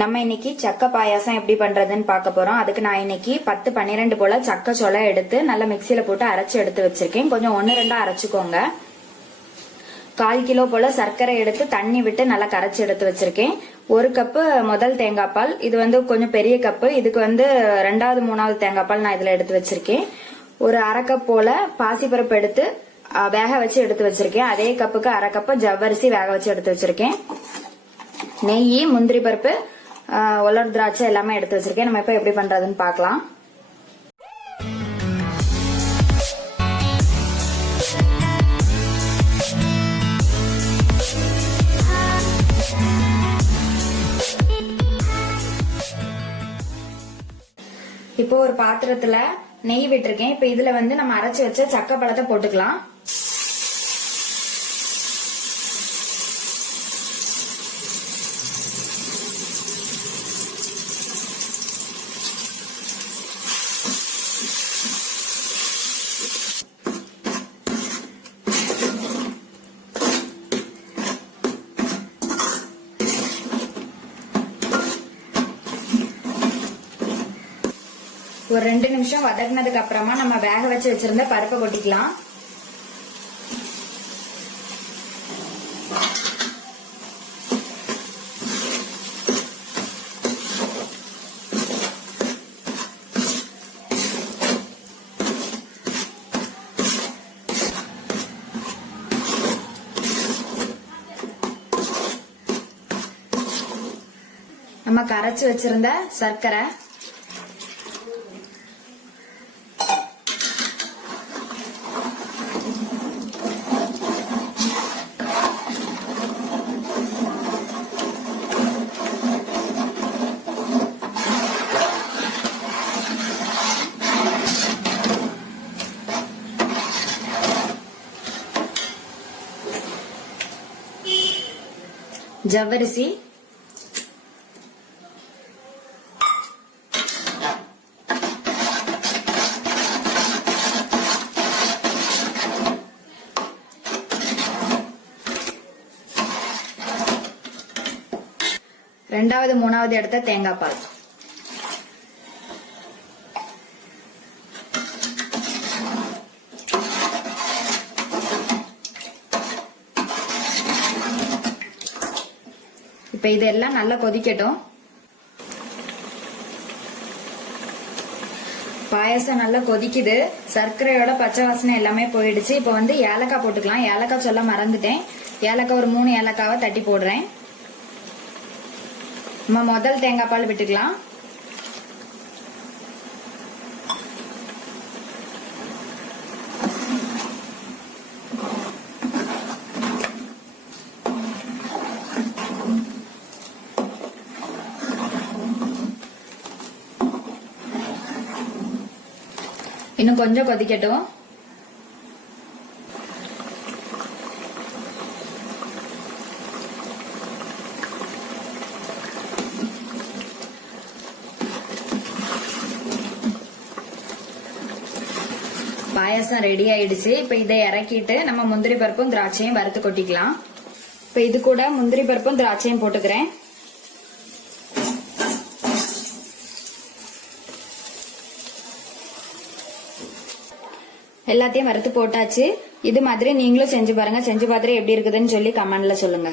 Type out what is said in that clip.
நம்ம இன்னைக்கு சக்க பாயாசம் எப்படி பண்றதுன்னு பார்க்க போறோம். அதுக்கு நான் இன்னைக்கு 10-12 போல சக்க சொலை எடுத்து நல்லா மிக்சியில போட்டு அரைச்சு எடுத்து வச்சிருக்கேன். கொஞ்சம் 1-2 அரைச்சுக்கோங்க. 1/4 கிலோ போல சர்க்கரை எடுத்து தண்ணி விட்டு நல்லா கரைச்சு எடுத்து வச்சிருக்கேன். 1 கப்பு முதல் தேங்காய் பால், இது கொஞ்சம் பெரிய கப்பு, இதுக்கு 2வது 3வது தேங்காய் பால் நான் இதுல எடுத்து வச்சிருக்கேன். ஒரு 1/2 கப் போல பாசிப்பருப்பு எடுத்து வேக வச்சு எடுத்து வச்சிருக்கேன். அதே கப்புக்கு 1/2 கப்பு ஜவ்வரிசி வேக வச்சு எடுத்து வச்சிருக்கேன். நெய், முந்திரி பருப்பு, உலர் திராட்சை எல்லாமே எடுத்து வச்சிருக்கேன். நம்ம இப்ப எப்படி பண்றதுன்னு பார்க்கலாம். இப்போ ஒரு பாத்திரத்துல நெய் விட்டுருக்கேன். இப்ப இதுல நம்ம அரைச்சு வச்ச சக்க பழத்தை போட்டுக்கலாம். ஒரு 2 நிமிஷம் வதக்கினதுக்கு அப்புறமா நம்ம வேக வச்சு வச்சிருந்த பருப்பை கொட்டிக்கலாம். நம்ம கரைச்சு வச்சிருந்த சர்க்கரை, ஜவ்வரிசி, ரெண்டாவது 3வது எடுத்த தேங்காய் பால், இப்ப இதெல்லாம் நல்லா கொதிக்கட்டும். பாயசம் நல்லா கொதிக்குது. சர்க்கரையோட பச்சை வாசனை எல்லாமே போயிடுச்சு. இப்ப ஏலக்காய் போட்டுக்கலாம். ஏலக்காய் சொல்ல மறந்துட்டேன். ஏலக்காய் ஒரு 3 ஏலக்காவை தட்டி போடுறேன். நம்ம முதல் தேங்காய் பால் விட்டுக்கலாம். இன்னும் கொஞ்சம் கொதிக்கட்டும். பாயசம் ரெடி ஆயிடுச்சு. இப்ப இதை இறக்கிட்டு நம்ம முந்திரி பருப்பும் திராட்சையும் வறுத்து கொட்டிக்கலாம். இப்ப இது கூட முந்திரி பருப்பும் திராட்சையும் போட்டுக்கிறேன். எல்லாத்தையும் வறுத்து போட்டாச்சு. இது மாதிரி நீங்களும் செஞ்சு பாருங்க. செஞ்சு பார்த்துட்டு எப்படி இருக்குதுன்னு சொல்லி கமெண்ட்ல சொல்லுங்க.